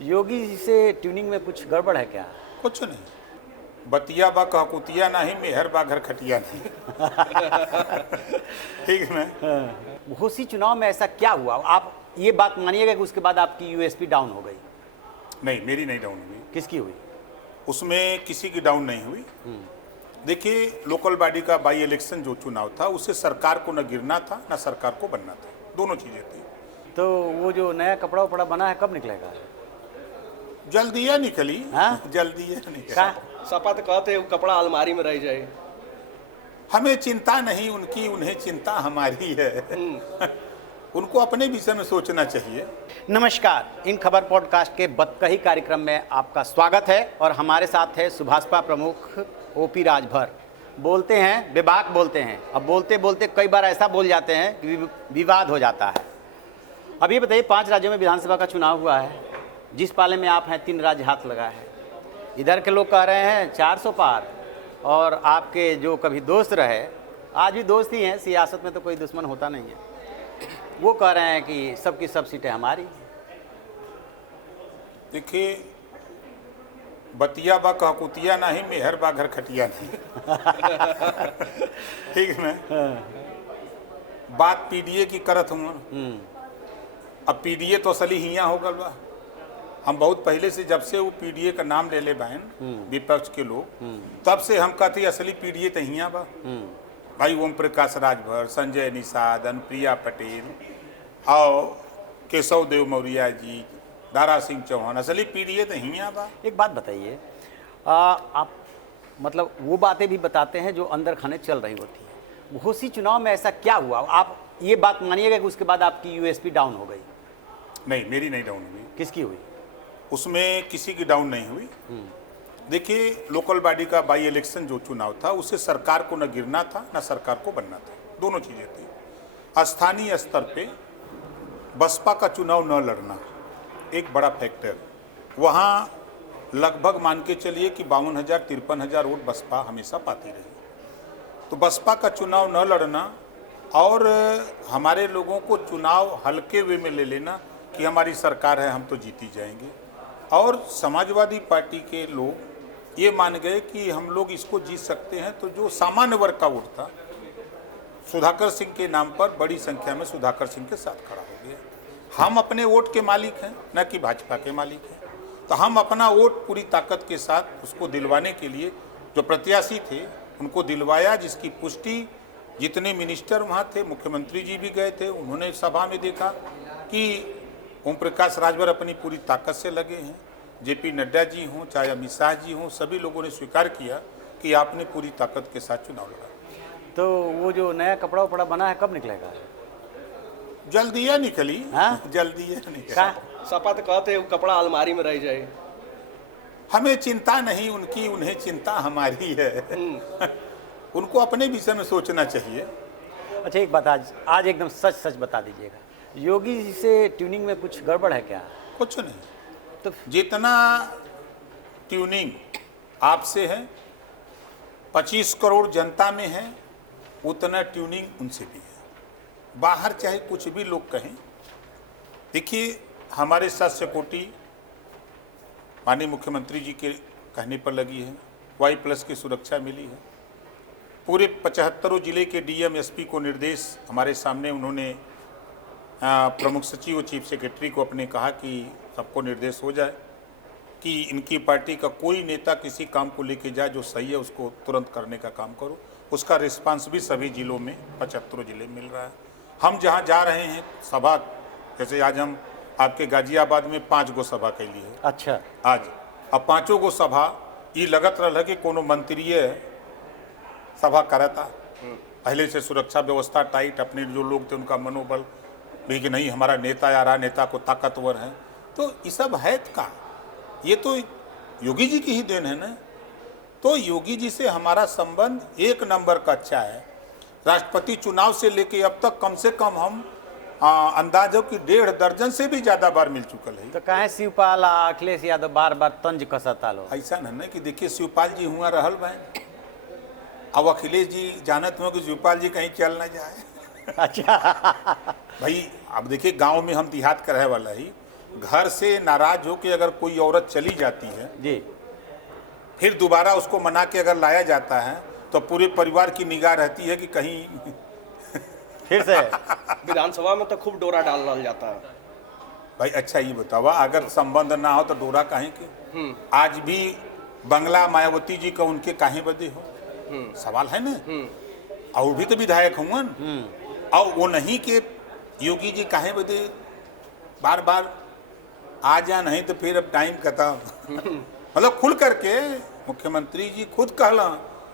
योगी जी से ट्यूनिंग में कुछ गड़बड़ है क्या? कुछ नहीं। बतिया बा कहकुतिया नहीं, मेहर बा घर खटिया नहीं। ठीक है ना। घोसी चुनाव में ऐसा क्या हुआ, आप ये बात मानिएगा कि उसके बाद आपकी यूएसपी डाउन हो गई? नहीं, मेरी नहीं डाउन हुई। किसकी हुई? उसमें किसी की डाउन नहीं हुई। देखिए, लोकल बॉडी का बाई इलेक्शन जो चुनाव था, उससे सरकार को न गिरना था न सरकार को बनना था, दोनों चीजें थी। तो वो जो नया कपड़ा उपड़ा बना है कब निकलेगा? जल्दी है निकली। हाँ? जल्दी है निकली। का? सपा तो कहते हैं कपड़ा अलमारी में रह जाए। हमें चिंता नहीं उनकी, उन्हें चिंता हमारी है। उनको अपने विषय में सोचना चाहिए। नमस्कार, इन खबर पॉडकास्ट के बतकही कार्यक्रम में आपका स्वागत है और हमारे साथ है सुभाषपा प्रमुख ओपी राजभर। बोलते हैं बेबाक बोलते हैं, अब बोलते बोलते कई बार ऐसा बोल जाते हैं कि विवाद हो जाता है। अब ये बताइए, 5 राज्यों में विधानसभा का चुनाव हुआ है, जिस पाले में आप हैं 3 राज्य हाथ लगा है। इधर के लोग कह रहे हैं 400 पार, और आपके जो कभी दोस्त रहे, आज भी दोस्त ही हैं, सियासत में तो कोई दुश्मन होता नहीं है, वो कह रहे हैं कि सबकी सब सीटें हमारी। देखिए, बतिया बा कहकुतिया नहीं, मेहर बा घर खटिया नहीं। ठीक है ना। बात पीडीए की करत हूँ। अब पीडीए तो असली हिया हो गल बा। हम बहुत पहले से, जब से वो पीडीए का नाम ले बहन विपक्ष के लोग, तब से हम कहते असली पीडीए तो हिया बा। भाई ओम प्रकाश राजभर, संजय निषाद, अनुप्रिया पटेल और केशव देव मौर्य जी, दारा सिंह चौहान, असली पीडीए तो हिया बा। एक बात बताइए, आप मतलब वो बातें भी बताते हैं जो अंदर खाने चल रही होती है। घोसी चुनाव में ऐसा क्या हुआ, आप ये बात मानिएगा कि उसके बाद आपकी यूएसपी डाउन हो गई? नहीं, मेरी नहीं डाउन हुई। किसकी हुई? उसमें किसी की डाउन नहीं हुई। देखिए, लोकल बॉडी का बाई इलेक्शन जो चुनाव था, उससे सरकार को न गिरना था न सरकार को बनना था, दोनों चीजें थी। स्थानीय स्तर पे बसपा का चुनाव न लड़ना एक बड़ा फैक्टर। वहाँ लगभग मान के चलिए कि 52,000-53,000 वोट बसपा हमेशा पाती रही। तो बसपा का चुनाव न लड़ना और हमारे लोगों को चुनाव हल्के वे में ले लेना कि हमारी सरकार है, हम तो जीती जाएंगे। और समाजवादी पार्टी के लोग ये मान गए कि हम लोग इसको जीत सकते हैं, तो जो सामान्य वर्ग का वोट था, सुधाकर सिंह के नाम पर बड़ी संख्या में सुधाकर सिंह के साथ खड़ा हो गया। हम अपने वोट के मालिक हैं, न कि भाजपा के मालिक हैं। तो हम अपना वोट पूरी ताकत के साथ उसको दिलवाने के लिए जो प्रत्याशी थे उनको दिलवाया, जिसकी पुष्टि जितने मिनिस्टर वहाँ थे, मुख्यमंत्री जी भी गए थे, उन्होंने सभा में देखा कि ओम प्रकाश राजभर अपनी पूरी ताकत से लगे हैं। जेपी नड्डा जी हों, चाहे अमित शाह जी हों, सभी लोगों ने स्वीकार किया कि आपने पूरी ताकत के साथ चुनाव लड़ा। तो वो जो नया कपड़ा उपड़ा बना है कब निकलेगा? जल्दी है निकली। हाँ? जल्दी है निकली। का? सपा तो कहते हैं कपड़ा अलमारी में रह जाए। हमें चिंता नहीं उनकी, उन्हें चिंता हमारी है। उनको अपने विषय में सोचना चाहिए। अच्छा, एक बात आज एकदम सच सच बता दीजिएगा, योगी जी से ट्यूनिंग में कुछ गड़बड़ है क्या? कुछ नहीं। तो जितना ट्यूनिंग आपसे है, 25 करोड़ जनता में है, उतना ट्यूनिंग उनसे भी है। बाहर चाहे कुछ भी लोग कहें, देखिए, हमारे साथ सिक्योरिटी माननीय मुख्यमंत्री जी के कहने पर लगी है, Y+ की सुरक्षा मिली है। पूरे 75 जिले के डीएम एसपी को निर्देश हमारे सामने उन्होंने प्रमुख सचिव और चीफ सेक्रेटरी को अपने कहा कि सबको निर्देश हो जाए कि इनकी पार्टी का कोई नेता किसी काम को लेके जाए जो सही है, उसको तुरंत करने का काम करो। उसका रिस्पांस भी सभी जिलों में 75 जिले मिल रहा है। हम जहाँ जा रहे हैं सभा, जैसे आज हम आपके गाजियाबाद में 5 गो सभा कैली है। अच्छा, आज अब 5 गो सभा ये लगत रहा कि कोनो मंत्रीय सभा करता। पहले से सुरक्षा व्यवस्था टाइट, अपने जो लोग थे उनका मनोबल भी कि नहीं हमारा नेता आ रहा, नेता को ताकतवर है। तो ये सब है का, ये तो योगी जी की ही देन है ना। तो योगी जी से हमारा संबंध 1 नंबर का अच्छा है। राष्ट्रपति चुनाव से लेके अब तक कम से कम हम अंदाजों की 1.5 दर्जन से भी ज़्यादा बार मिल चुकल है। तो कहे शिवपाल अखिलेश यादव बार बार तंज कसता लो? ऐसा नहीं कि देखिए, शिवपाल जी हुआ रहल बहन, अब अखिलेश जी जानत हो कि शिवपाल जी कहीं चल ना जाए। अच्छा। भाई अब देखिए, गांव में हम देहात का रहे वाला ही, घर से नाराज होकर अगर कोई औरत चली जाती है, जी फिर दोबारा उसको मना के अगर लाया जाता है तो पूरे परिवार की निगाह रहती है कि कहीं फिर से विधानसभा में तो खूब डोरा डाल जाता है। भाई अच्छा ये बतावा, अगर संबंध ना हो तो डोरा काहे के? आज भी बंगला मायावती जी का उनके काहे बदे हो, सवाल है ना। और भी तो विधायक हुआ, और वो नहीं के योगी जी काहे बदे बार बार आ जा, नहीं तो फिर अब टाइम खत्म। मतलब खुल करके मुख्यमंत्री जी खुद कहला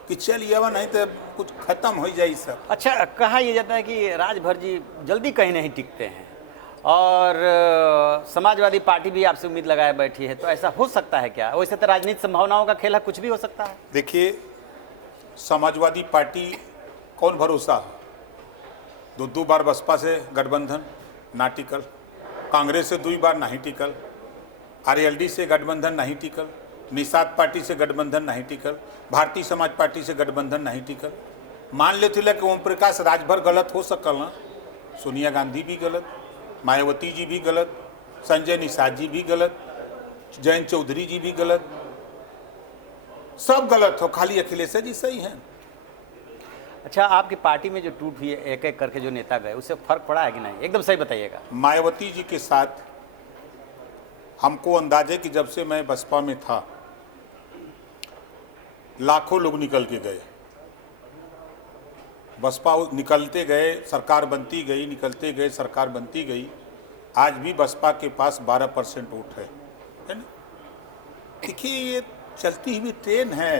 कि चलिए अब नहीं तो कुछ खत्म हो जाए सब। अच्छा, कहा यह जाता है कि राजभर जी जल्दी कहीं नहीं टिकते हैं और समाजवादी पार्टी भी आपसे उम्मीद लगाए बैठी है, तो ऐसा हो सकता है क्या? वैसे तो राजनीति संभावनाओं का खेल है, कुछ भी हो सकता है। देखिए, समाजवादी पार्टी कौन भरोसा, दो बार बसपा से गठबंधन ना टिकल, कांग्रेस से 2 बार नहीं टिकल, आरएलडी से गठबंधन नहीं टिकल, निषाद पार्टी से गठबंधन नहीं टिकल, भारतीय समाज पार्टी से गठबंधन नहीं टिकल। मान लेते कि ओम प्रकाश राजभर गलत हो सकल ना, सोनिया गांधी भी गलत, मायावती जी भी गलत, संजय निषाद जी भी गलत, जयंत चौधरी जी भी गलत, सब गलत हो, खाली अखिलेश जी सही हैं। अच्छा, आपकी पार्टी में जो टूट हुई है, एक एक करके जो नेता गए, उससे फर्क पड़ा है कि नहीं? एकदम सही बताइएगा। मायावती जी के साथ हमको अंदाज है कि जब से मैं बसपा में था लाखों लोग निकल के गए, बसपा निकलते गए, सरकार बनती गई, निकलते गए, सरकार बनती गई। आज भी बसपा के पास 12% वोट है ना। देखिए, ये चलती हुई ट्रेन है,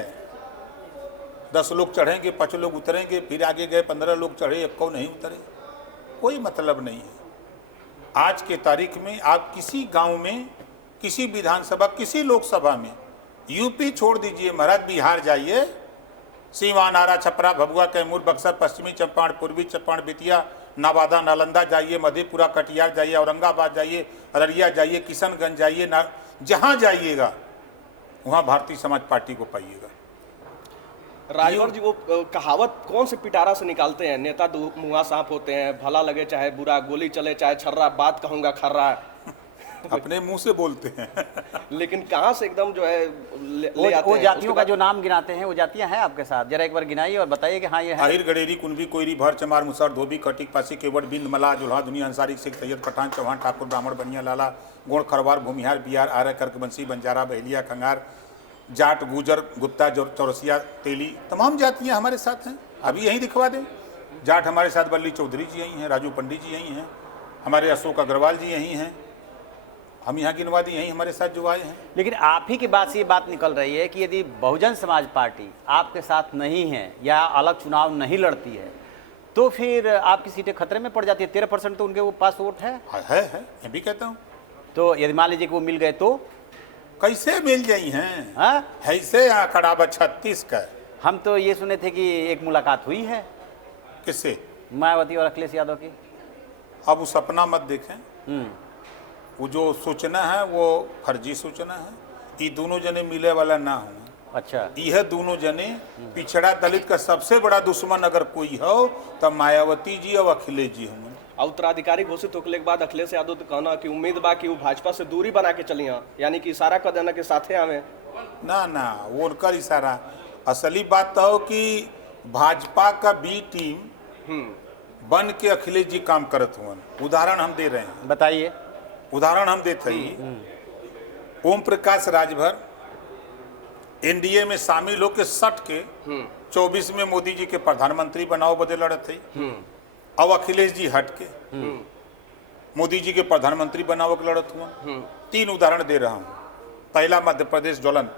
10 लोग चढ़ेंगे, 5 लोग उतरेंगे, फिर आगे गए 15 लोग चढ़े, 1 नहीं उतरे, कोई मतलब नहीं है। आज के तारीख में आप किसी गांव में, किसी विधानसभा, किसी लोकसभा में, यूपी छोड़ दीजिए महाराज, बिहार जाइए, सीवान, आरा, छपरा, भभुआ, कैमूर, बक्सर, पश्चिमी चंपारण, पूर्वी चंपारण, बेतिया, नवादा, नालंदा जाइए, मधेपुरा, कटिहार जाइए, औरंगाबाद जाइए, अररिया जाइए, किशनगंज जाइए, जहाँ जाइएगा वहाँ भारतीय समाज पार्टी को पाइएगा। राजभर जी वो कहावत कौन से पिटारा से निकालते हैं, नेता दो मुँहा सांप होते हैं, भला लगे चाहे बुरा, गोली चले चाहे छर्रा, बात कहूँगा खर्रा। अपने मुंह से बोलते हैं। लेकिन कहाँ से एकदम जो है ले आते वो हैं। जातियों का जो नाम गिनाते हैं, वो जातियां हैं आपके साथ, जरा एक बार गिनाइए और बताइए कि हाँ ये है। आहिर, गडेरी, कुनबी, कोयरी, भर, चमार, मुसर, धोबी, कटिक, पासी, केवट, बिंद, मल्लाह, जुल्हा, दुनिया, अंसारी, सिख, सैयद, पठान, चौहान, ठाकुर, ब्राह्मण, बनिया, लाला, गोड़, खरवार, भूमिहार, बिहार, आर्य, कर्कवंशी, बंजारा, बहेलिया, खंगार, जाट, गुजर, गुप्ता, चौरसिया, तेली, तमाम जातियाँ हमारे साथ हैं। अभी यहीं दिखवा दें, जाट हमारे साथ बल्ली चौधरी जी यहीं हैं, राजू पंडित जी यहीं हैं, हमारे अशोक अग्रवाल जी यहीं हैं, हम यहाँ गिनवा दी, यहीं हमारे साथ जो आए हैं। लेकिन आप ही की बात से ये बात निकल रही है कि यदि बहुजन समाज पार्टी आपके साथ नहीं है या अलग चुनाव नहीं लड़ती है, तो फिर आपकी सीटें खतरे में पड़ जाती है। 13% तो उनके वो पास वोट है। मैं भी कहता हूँ। तो यदि मान लीजिए कि वो मिल गए तो कैसे मिल गई हैं? हाँ, ऐसे आंकड़ा 36 का। हम तो ये सुने थे कि एक मुलाकात हुई है किससे? मायावती और अखिलेश यादव की। अब वो सपना मत देखें, वो जो सूचना है वो फर्जी सूचना है। ये दोनों जने मिले वाला ना हो। अच्छा, यह दोनों जने पिछड़ा दलित का सबसे बड़ा दुश्मन अगर कोई हो तो मायावती जी और अखिलेश जी होंगे। उत्तराधिकारी घोषित होने के बाद अखिलेश यादव तो कहना कि उम्मीद बा कि वो भाजपा से दूरी बना के चली, यानी कि इशारा कर देना के साथे आवे ना, वो उनका इशारा। असली बात तो हो कि भाजपा का बी टीम बन के अखिलेश जी काम करत हुआ। उदाहरण हम दे रहे हैं, बताइए। उदाहरण हम देते ही, ओम प्रकाश राजभर एनडीए में शामिल होकर 60 के 24 में मोदी जी के प्रधानमंत्री बनाओ बदे लड़त थी। अब अखिलेश जी हट के मोदी जी के प्रधानमंत्री बनाओ के लड़त हुआ। 3 उदाहरण दे रहा हूं। पहला, मध्य प्रदेश ज्वलन,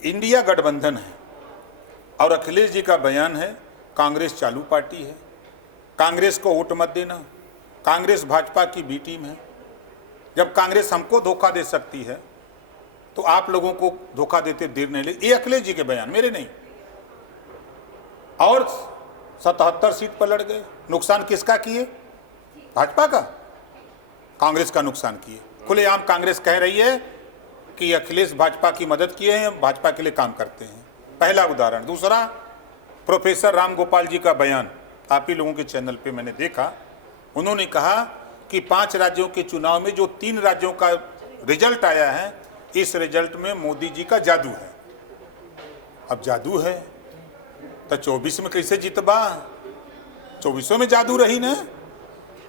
इंडिया गठबंधन है और अखिलेश जी का बयान है कांग्रेस चालू पार्टी है, कांग्रेस को वोट मत देना, कांग्रेस भाजपा की बी टीम है। जब कांग्रेस हमको धोखा दे सकती है तो आप लोगों को धोखा देते देर नहीं लगे। ये अखिलेश जी के बयान, मेरे नहीं। और 77 सीट पर लड़ गए। नुकसान किसका किए? भाजपा का, कांग्रेस का नुकसान किए। खुलेआम कांग्रेस कह रही है कि अखिलेश भाजपा की मदद किए हैं, भाजपा के लिए काम करते हैं। पहला उदाहरण। दूसरा, प्रोफेसर राम गोपाल जी का बयान, आप ही लोगों के चैनल पे मैंने देखा। उन्होंने कहा कि 5 राज्यों के चुनाव में जो 3 राज्यों का रिजल्ट आया है, इस रिजल्ट में मोदी जी का जादू है। अब जादू है तो 24 में कैसे जीतबा? 24 में जादू रही ना।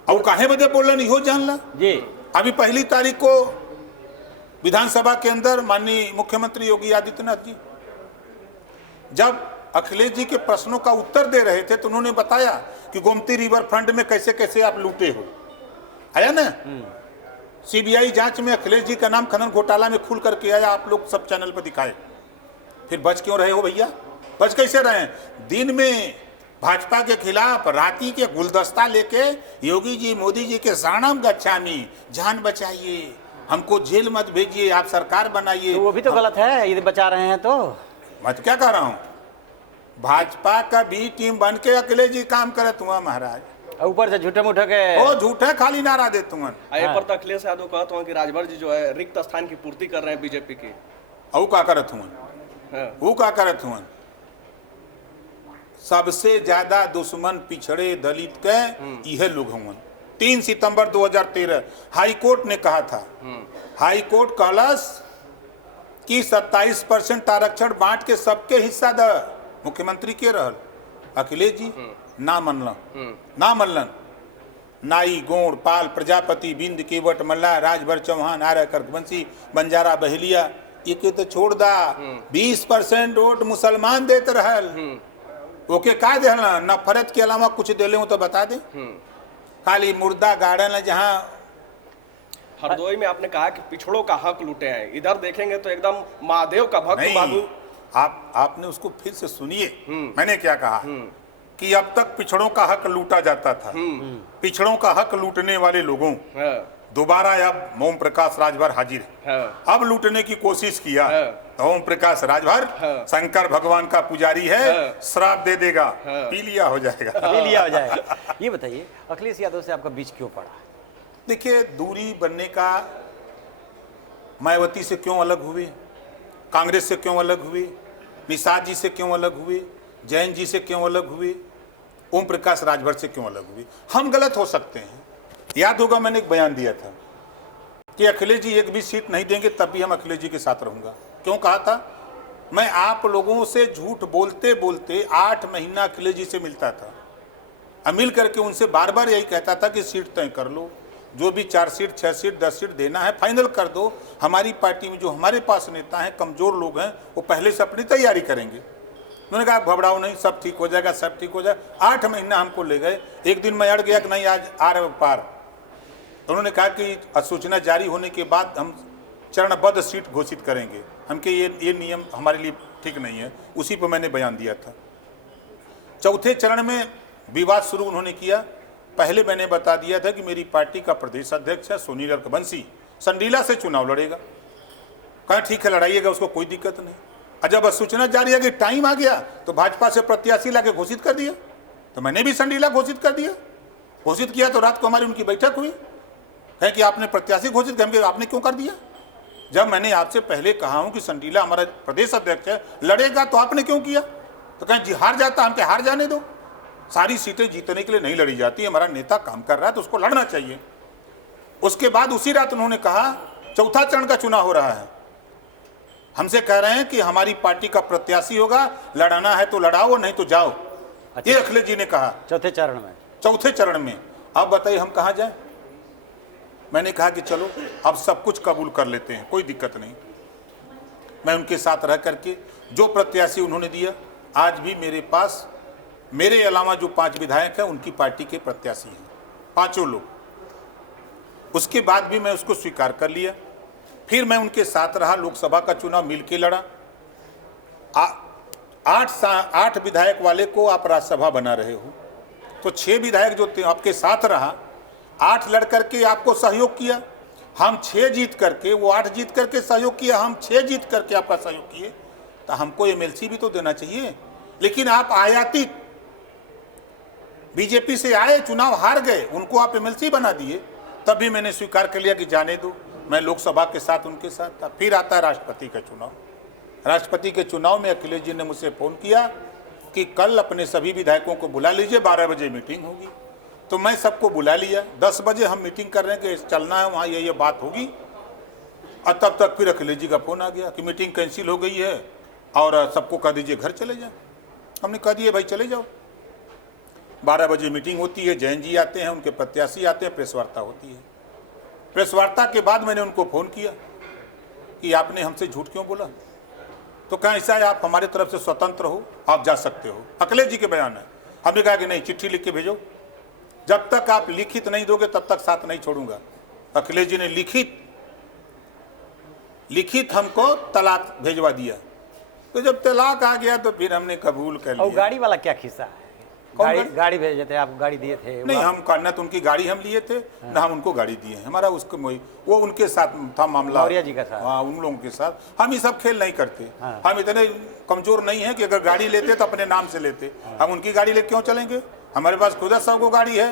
अब काहे बजे बोलन इहो जानला जी। अभी 1 तारीख को विधानसभा के अंदर माननीय मुख्यमंत्री योगी आदित्यनाथ जी जब अखिलेश जी के प्रश्नों का उत्तर दे रहे थे तो उन्होंने बताया कि गोमती रिवर फ्रंट में कैसे कैसे आप लूटे हो, आया ना। सीबीआई जांच में अखिलेश जी का नाम खनन घोटाला में खुल करके आया, आप लोग सब चैनल पर दिखाए। फिर बच क्यों रहे हो भैया? बच कैसे रहे हैं? दिन में भाजपा के खिलाफ राती के गुलदस्ता लेके योगी जी मोदी जी के शरणम गच्छामी, जान बचाइए, हमको जेल मत भेजिए, आप सरकार बनाइए। तो वो भी तो गलत है, यदि बचा रहे हैं तो। मैं तो क्या कह रहा हूँ, भाजपा का बी टीम बन के अखिलेश जी काम करे तुम महाराज, ऊपर से झूठे मूठे के ओ झूठे खाली नारा दे तुम। आए पर तो अखिलेश यादव कहते हैं कि राजभर जी जो है रिक्त स्थान की पूर्ति कर रहे हैं बीजेपी की। औ का करत हुआ, वो का करत हुआ? सबसे ज्यादा दुश्मन पिछड़े दलित के यह लोग हुआ। 3 सितंबर 2013 हाई कोर्ट ने कहा था, हाई कोर्ट कहलस कि 27% आरक्षण बांट के सबके हिस्सा द। मुख्यमंत्री के रहल अखिलेश जी ना मनलन। नाई, गोंड, पाल, प्रजापति, बिंद, केवट, मल्ला, राजभर, चौहान, आर्य, कर्कवंशी, बंजारा, बहेलिया, ये तो छोड़ दा। 20% वोट मुसलमान देते रहल, ओके का दे नफरत के अलावा कुछ दिले हो तो बता दे। खाली मुर्दा गार्डन है जहाँ हरदोई में आपने कहा कि पिछड़ों का हक लूटे हैं, इधर देखेंगे तो एकदम महादेव का भक्त बाबू। नहीं, आपने उसको फिर से सुनिए। मैंने क्या कहा कि अब तक पिछड़ों का हक लूटा जाता था, पिछड़ों का हक लूटने वाले लोगों दोबारा अब ओम प्रकाश राजभर हाजिर है। अब लूटने की कोशिश किया तो ओम प्रकाश राजभर शंकर भगवान का पुजारी है, श्राप दे देगा, पी लिया हो जाएगा। ये बताइए अखिलेश यादव से आपका बीच क्यों पड़ा? देखिए, दूरी बनने का मायावती से क्यों अलग हुए, कांग्रेस से क्यों अलग हुए, निषाद जी से क्यों अलग हुए, जैन जी से क्यों अलग हुए, ओम प्रकाश राजभर से क्यों अलग हुए? हम गलत हो सकते हैं। याद होगा मैंने एक बयान दिया था कि अखिलेश जी एक भी सीट नहीं देंगे तब भी हम अखिलेश जी के साथ रहूंगा। क्यों कहा था? मैं आप लोगों से झूठ बोलते बोलते 8 महीना अखिलेश जी से मिलता था, मिल करके उनसे बार बार यही कहता था कि सीट तय कर लो, जो भी 4 सीट 6 सीट 10 सीट देना है फाइनल कर दो। हमारी पार्टी में जो हमारे पास नेता हैं, कमजोर लोग हैं, वो पहले से अपनी तैयारी करेंगे। उन्होंने कहा घबराओ नहीं, सब ठीक हो जाएगा, सब ठीक हो जाएगा। 8 महीना हमको ले गए। एक दिन मैं अड़ गया कि नहीं आज आ रहे पार। उन्होंने कहा कि अधिसूचना जारी होने के बाद हम चरणबद्ध सीट घोषित करेंगे। हमके ये नियम हमारे लिए ठीक नहीं है। उसी पर मैंने बयान दिया था। चौथे चरण में विवाद शुरू उन्होंने किया। पहले मैंने बता दिया था कि मेरी पार्टी का प्रदेश अध्यक्ष है सुनील अर्कवंशी, संडीला से चुनाव लड़ेगा। कहा ठीक है लड़ाइएगा, उसको कोई दिक्कत नहीं। और जब सूचना जारी है कि टाइम आ गया तो भाजपा से प्रत्याशी लाके घोषित कर दिया, तो मैंने भी संडीला घोषित कर दिया। घोषित किया तो रात को हमारी उनकी बैठक हुई, कहे कि आपने प्रत्याशी घोषित किया, आपने क्यों कर दिया? जब मैंने आपसे पहले कहा हूं कि संडीला हमारा प्रदेश अध्यक्ष है, लड़ेगा, तो आपने क्यों किया? तो कहें जी हार जाता, हमके हार जाने दो। सारी सीटें जीतने के लिए नहीं लड़ी जाती, हमारा नेता काम कर रहा है तो उसको लड़ना चाहिए। उसके बाद उसी रात उन्होंने कहा चौथा चरण का चुनाव हो रहा है, हमसे कह रहे हैं कि हमारी पार्टी का प्रत्याशी होगा, लड़ना है तो लड़ाओ नहीं तो जाओ। अच्छा। ये अखिलेश जी ने कहा चौथे चरण में। अब बताइए हम कहाँ जाए? मैंने कहा कि चलो अब सब कुछ कबूल कर लेते हैं, कोई दिक्कत नहीं। मैं उनके साथ रह करके जो प्रत्याशी उन्होंने दिया, आज भी मेरे पास मेरे अलावा जो 5 विधायक हैं उनकी पार्टी के प्रत्याशी हैं, 5 लोग। उसके बाद भी मैं उसको स्वीकार कर लिया। फिर मैं उनके साथ रहा, लोकसभा का चुनाव मिलके लड़ा। 8 विधायक वाले को आप राज्यसभा बना रहे हो, तो 6 विधायक जो आपके साथ रहा, 8 लड़ करके आपको सहयोग किया, हम 6 जीत करके, वो 8 जीत करके सहयोग किया, हम 6 जीत करके आपका सहयोग किए, तो हमको एमएलसी भी तो देना चाहिए। लेकिन आप आयातित बीजेपी से आए, चुनाव हार गए, उनको आप एमएलसी बना दिए। तब भी मैंने स्वीकार कर लिया कि जाने दो, मैं लोकसभा के साथ उनके साथ था। फिर आता है राष्ट्रपति का चुनाव। राष्ट्रपति के चुनाव में अखिलेश जी ने मुझसे फ़ोन किया कि कल अपने सभी विधायकों को बुला लीजिए, 12 बजे मीटिंग होगी। तो मैं सबको बुला लिया, 10 बजे हम मीटिंग कर रहे हैं कि चलना है वहाँ, ये बात होगी। और तब तक फिर अखिलेश जी का फ़ोन आ गया कि मीटिंग कैंसिल हो गई है और सबको कह दीजिए घर चले जाओ। हमने कह दिए भाई चले जाओ। 12 बजे मीटिंग होती है, जैन जी आते हैं, उनके प्रत्याशी आते हैं, प्रेस वार्ता होती है। प्रेस वार्ता के बाद मैंने उनको फ़ोन किया कि आपने हमसे झूठ क्यों बोला? तो कहा ऐसा है, आप हमारे तरफ से स्वतंत्र हो, आप जा सकते हो। अखिलेश जी के बयान है। हमने कहा कि नहीं, चिट्ठी लिख के भेजो, जब तक आप लिखित नहीं दोगे तब तक साथ नहीं छोड़ूंगा। अखिलेश जी ने लिखित हमको तलाक भेजवा दिया। तो जब तलाक आ गया तो फिर हमने कबूल कर और लिया। गाड़ी वाला क्या खिस्सा है? कौन गाड़ी भेजे थे, आप गाड़ी दिए थे? नहीं, हम न तो उनकी गाड़ी हम लिए थे, न हम उनको गाड़ी दिए। हमारा उसको वो उनके साथ था मामला, मौर्य जी का साथ। हाँ, उन लोगों के साथ। हम ये सब खेल नहीं करते। हाँ। हम इतने कमजोर नहीं है कि अगर गाड़ी लेते तो अपने नाम से लेते। हम उनकी गाड़ी लेके क्यों चलेंगे? हमारे पास खुद 100 को गाड़ी है।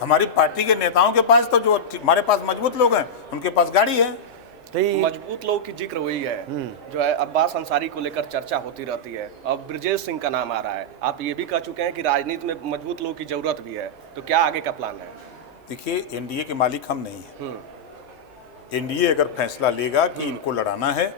हमारी पार्टी के नेताओं के पास तो, जो हमारे पास मजबूत लोग हैं, उनके पास गाड़ी है। तो ये मजबूत लोग की जिक्र हुई है, जो है अब्बास अंसारी को लेकर चर्चा होती रहती है। अब ब्रजेश सिंह का नाम आ रहा है। आप ये भी कह चुके हैं कि राजनीति में मजबूत लोग की जरूरत भी है, तो क्या आगे का प्लान है? देखिए, एनडीए के मालिक हम नहीं हैं। एनडीए अगर फैसला लेगा कि इनको लड़ाना है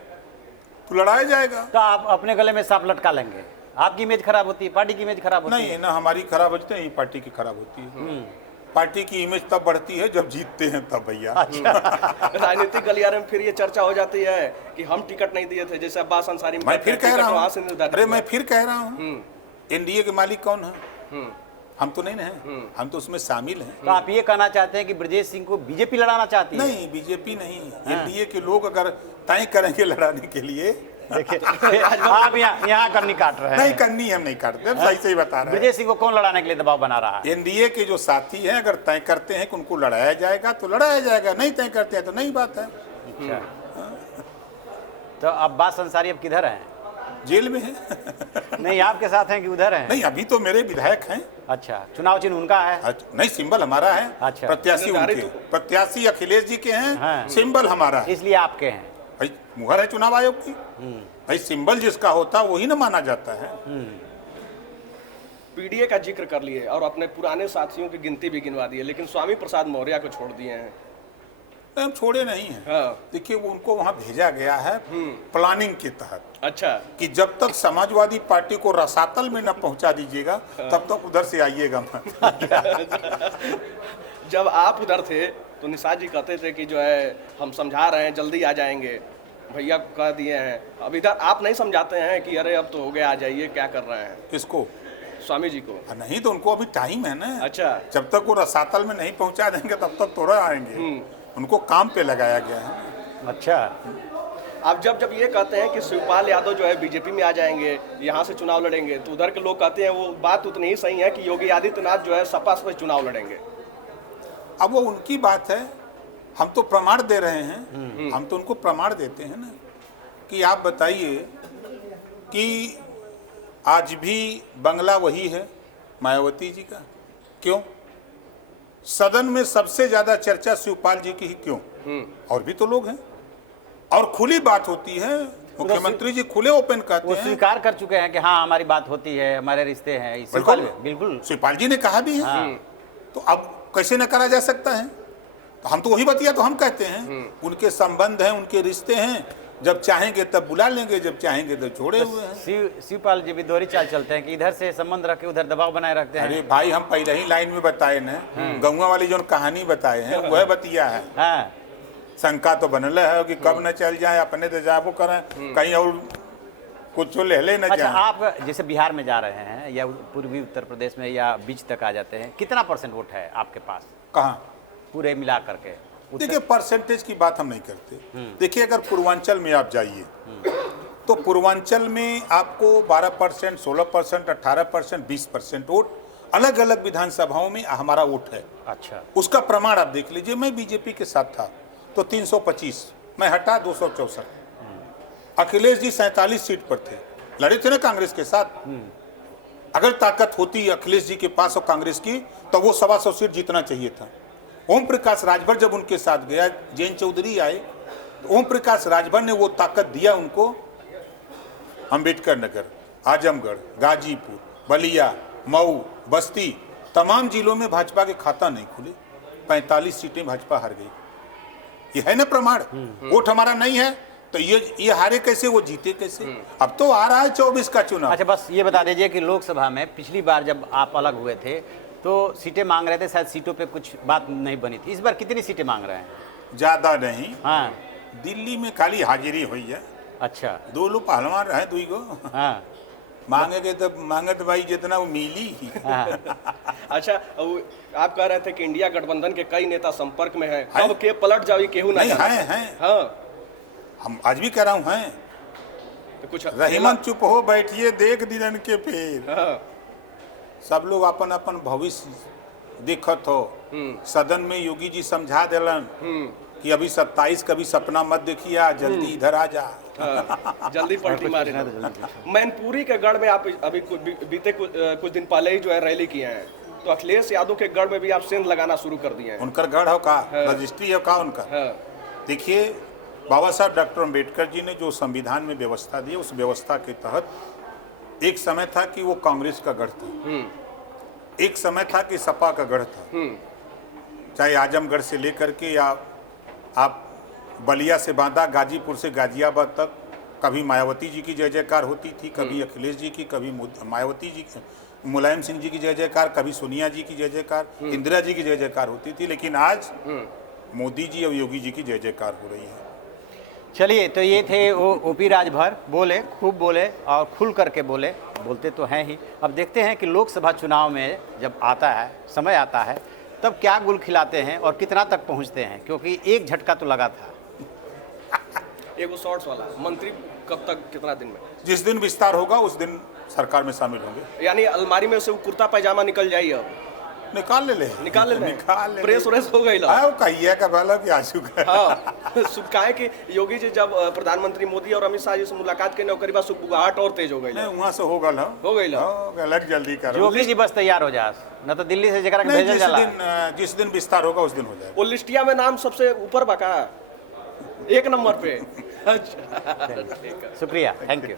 तो लड़ाया जाएगा। तो आप अपने गले में सांप लटका लेंगे? आपकी इमेज खराब होती है, पार्टी की इमेज खराब होती है। नहीं, ना हमारी खराब होती है, पार्टी की खराब होती है। पार्टी की इमेज तब बढ़ती है जब जीतते हैं तब भैया। राजनीतिक गलियारे में फिर ये चर्चा हो जाती है कि हम टिकट नहीं दिए थे, जैसे अब्बास अंसारी में मैं फिर कह रहा वहाँ से हूँ, निर्धारित अरे हुआ। मैं फिर कह रहा हूँ, एनडीए के मालिक कौन है? हम तो नहीं हैं, हम तो उसमें शामिल हैं। तो आप ये कहना चाहते हैं कि ब्रजेश सिंह को बीजेपी लड़ाना चाहती है? नहीं, बीजेपी नहीं, एनडीए के लोग अगर तय करेंगे लड़ाने के लिए। देखिए, आप यहाँ करनी काट रहे हैं। नहीं, करनी हम नहीं काटते, सही से ही बता रहे हैं। ब्रजेश सिंह को कौन लड़ाने के लिए दबाव बना रहा है? एनडीए के जो साथी हैं, अगर तय करते हैं कि उनको लड़ाया जाएगा तो लड़ाया जाएगा, नहीं तय करते हैं तो नहीं बात है। अच्छा, तो अब्बास अंसारी अब किधर हैं? जेल में है। नहीं, आपके साथ हैं कि उधर हैं? नहीं, अभी तो मेरे विधायक हैं। अच्छा, चुनाव चिन्ह उनका है? नहीं, सिंबल हमारा है। अच्छा। प्रत्याशी उनके, प्रत्याशी अखिलेश जी के हैं। हाँ। सिंबल हमारा है। इसलिए आपके हैं? भाई मुहर है चुनाव आयोग की। भाई सिंबल जिसका होता वही ना माना जाता है। पीडीए का जिक्र कर लिए और अपने पुराने साथियों की गिनती भी गिनवा दी है, लेकिन स्वामी प्रसाद मौर्य को छोड़ दिए हैं। हम छोड़े नहीं हैं। हाँ। देखिए, वो उनको वहाँ भेजा गया है प्लानिंग के तहत, अच्छा, कि जब तक समाजवादी पार्टी को रसातल में न पहुंचा दीजिएगा तब तक उधर से आइएगा मत। जब आप उधर थे तो निषाद जी कहते थे कि जो है हम समझा रहे हैं, जल्दी आ जाएंगे, भैया कह दिए हैं। अब इधर आप नहीं समझाते हैं कि अरे अब तो हो गया, आ जाइए, क्या कर रहे हैं? इसको स्वामी जी को? नहीं, तो उनको अभी टाइम है ना। अच्छा। जब तक वो रसातल में नहीं पहुंचा देंगे तब तक थोड़ा आएंगे। उनको काम पे लगाया गया है। अच्छा, अब जब ये कहते हैं कि शिवपाल यादव जो है बीजेपी में आ जाएंगे, यहाँ से चुनाव लड़ेंगे, तो उधर के लोग कहते हैं वो बात उतनी ही सही है कि योगी आदित्यनाथ जो है सपा से चुनाव लड़ेंगे। अब वो उनकी बात है, हम तो प्रमाण दे रहे हैं। हम तो उनको प्रमाण देते हैं ना, कि आप बताइए कि आज भी बंगला वही है मायावती जी का। क्यों? सदन में सबसे ज्यादा चर्चा शिवपाल जी की ही क्यों? और भी तो लोग हैं। और खुली बात होती है, मुख्यमंत्री जी खुले ओपन कहते वो हैं। स्वीकार कर चुके हैं कि हाँ हमारी बात होती है, हमारे रिश्ते हैं। बिल्कुल, शिवपाल जी ने कहा भी है। तो अब कैसे न करा जा सकता है? तो हम तो वही बतिया तो हम कहते हैं, उनके संबंध हैं, उनके रिश्ते हैं। जब चाहेंगे तब बुला लेंगे, जब चाहेंगे तो छोड़े हुए हैं। शिवपाल जी भी दोहरी चाल चलते हैं कि इधर से संबंध रखे उधर दबाव बनाए रखते हैं। अरे भाई, हम पहले ही लाइन में बताए ना, गौवा वाली जो कहानी बताए हैं वह बतिया है। हाँ, शंका तो बनल है कि कब न चल जाए, अपने तो जाबो करें, कहीं और कुछ ले न अच्छा, जाए। आप जैसे बिहार में जा रहे हैं या पूर्वी उत्तर प्रदेश में या बीच तक आ जाते हैं, कितना % वोट है आपके पास कहाँ? पूरे मिला करके? देखिए, परसेंटेज की बात हम नहीं करते। देखिए, अगर पूर्वांचल में आप जाइए तो पूर्वांचल में आपको 12%, 16%, 18%, 20% वोट अलग अलग विधानसभाओं में हमारा वोट है। अच्छा, उसका प्रमाण आप देख लीजिए। मैं बीजेपी के साथ था तो 325, मैं हटा 264। अखिलेश जी 47 सीट पर थे, लड़े थे ना कांग्रेस के साथ। अगर ताकत होती अखिलेश जी के पास और कांग्रेस की तो वो 125 सीट जीतना चाहिए था। ओम प्रकाश राजभर जब उनके साथ गया, जैन चौधरी आए, तो ओम प्रकाश राजभर ने वो ताकत दिया उनको। अम्बेडकर नगर, आजमगढ़, गाजीपुर, बलिया, मऊ, बस्ती, तमाम जिलों में भाजपा के खाता नहीं खुले, 45 सीटें भाजपा हार गई। ये है ना प्रमाण। वोट हमारा नहीं है तो ये हारे कैसे, वो जीते कैसे? अब तो आ रहा है 24 का चुनाव। अच्छा, बस ये बता दीजिए कि लोकसभा में पिछली बार जब आप अलग हुए थे तो सीटें मांग रहे थे, शायद सीटों पे कुछ बात नहीं बनी थी। इस बार कितनी सीटें मांग रहे हैं? ज्यादा नहीं, हाँ, दिल्ली में खाली हाजिरी हुई है। अच्छा, 2 लोग पहलवान रहे, 2 गो हाँ, मांगेगे तो मांगत भाई जितना वो मिली ही। अच्छा, आप कह रहे थे कि इंडिया गठबंधन के कई नेता संपर्क में हैं, कब के पलट जाओ केहू ना नहीं जाने। हैं। हाँ, हम आज भी कह रहा हूँ हैं। तो कुछ रहीमन चुप हो बैठिए देख दिलन के पेड़। हाँ, सब लोग अपन अपन भविष्य देखत हो। सदन में योगी जी समझा दिलन कि अभी 27 कभी सपना मत देखिए, जल्दी इधर आ जा। हाँ, जल्दी पलटी मारे। मैनपुरी के गढ़ में आप अभी बीते कुछ दिन पहले ही जो है रैली किए हैं, तो अखिलेश यादव के गढ़ में भी आप सेंध लगाना शुरू कर दिए हैं। उनकर गढ़ हो का, रजिस्ट्री हो का उनका। हाँ, देखिए, बाबा साहब डॉक्टर अम्बेडकर जी ने जो संविधान में व्यवस्था दी, उस व्यवस्था के तहत एक समय था कि वो कांग्रेस का गढ़ था, एक समय था कि सपा का गढ़ था। चाहे आजमगढ़ से लेकर के या आप बलिया से बांदा, गाजीपुर से गाजियाबाद तक, कभी मायावती जी की जय जयकार होती थी, कभी अखिलेश जी की, कभी मायावती जी की, मुलायम सिंह जी की जय जयकार, कभी सोनिया जी की जय जयकार, इंदिरा जी की जय जयकार होती थी। लेकिन आज मोदी जी और योगी जी की जय जयकार हो रही है। चलिए, तो ये थे वो ओपी राजभर। बोले, खूब बोले और खुल करके बोले, बोलते तो हैं ही। अब देखते हैं कि लोकसभा चुनाव में जब आता है, समय आता है, तब क्या गुल खिलाते हैं और कितना तक पहुंचते हैं, क्योंकि एक झटका तो लगा था। एगो शॉर्ट्स वाला मंत्री कब तक, कितना दिन में? जिस दिन विस्तार होगा उस दिन सरकार में शामिल होंगे। यानी अलमारी में से वो कुर्ता पैजामा निकल जाइए, अब निकाल ले निकाल ले निकाल ले। प्रेस व्रेस हो गई ला। हाँ, वो कहिए का वाला भी आ चुका है। हाँ, सुखाए कि योगी जी जब प्रधानमंत्री मोदी और अमित शाह जी से मुलाकात के नौकरी बाद सुबुगाहट और तेज हो गई। नहीं, वहाँ से हो गल हो गई ला। अलग जल्दी करो। योगी जी बस तैयार हो जा, न तो दिल्ली से जगह भेजल जाला। जिस दिन विस्तार होगा उस दिन हो जाएगा। वो लिस्टिया में नाम सबसे ऊपर बका, 1 नंबर पे। अच्छा, ठीक है। शुक्रिया, थैंक यू।